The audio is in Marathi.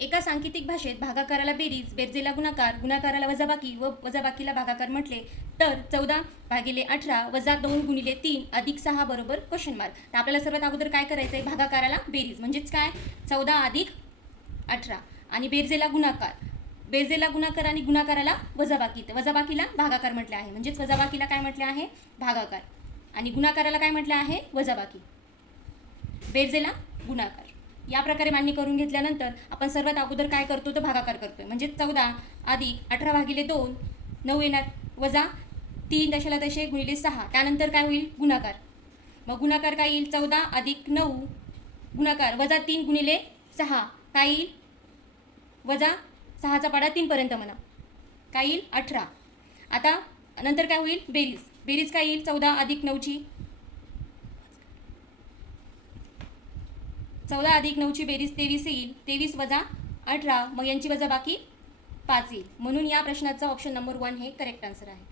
एका सांकेतिक भाषेत भागाकाराला बेरीज, बेरजेला गुणाकार, गुणाकाराला वजाबाकी व वजाबाकीला भागाकार म्हटले तर 14/18 वजा 2 × 3 अधिक 6 बरोबर क्वेश्चन मार्क. तर आपल्याला सर्वात अगोदर काय करायचं आहे? भागाकाराला बेरीज म्हणजेच काय? 14 अधिक 18 आणि बेरजेला गुणाकार. बेरजेला गुणाकार आणि गुणाकाराला वजाबाकी. तर वजाबाकीला भागाकार म्हटले आहे. म्हणजेच वजाबाकीला काय म्हटले आहे? भागाकार. आणि गुणाकाराला काय म्हटले आहे? वजाबाकी. बेरजेला गुणाकार. या प्रकारे मांडणी करून घेतल्यानंतर आपण सर्वात अगोदर काय करतो? तर भागाकार करतोय. म्हणजे 14 अधिक 18/2 9 येणार वजा 3 दशाला दशे गुणिले 6. त्यानंतर काय होईल? गुणाकार. मग गुणाकार काय येईल? 14 अधिक 9 गुणाकार वजा 3 गुणिले 6 काय येईल? वजा 6चा पाडा 3 पर्यंत म्हणा. काय येईल? 18. आता नंतर काय होईल? बेरीज. बेरीज काय येईल? 14 अधिक 9ची 14 अधिक 9ची बेरीज 23 येईल. 23 वजा 18 मग यांची वजा बाकी 5 येईल. म्हणून या प्रश्नाचा ऑप्शन नंबर 1 हे करेक्ट आन्सर आहे.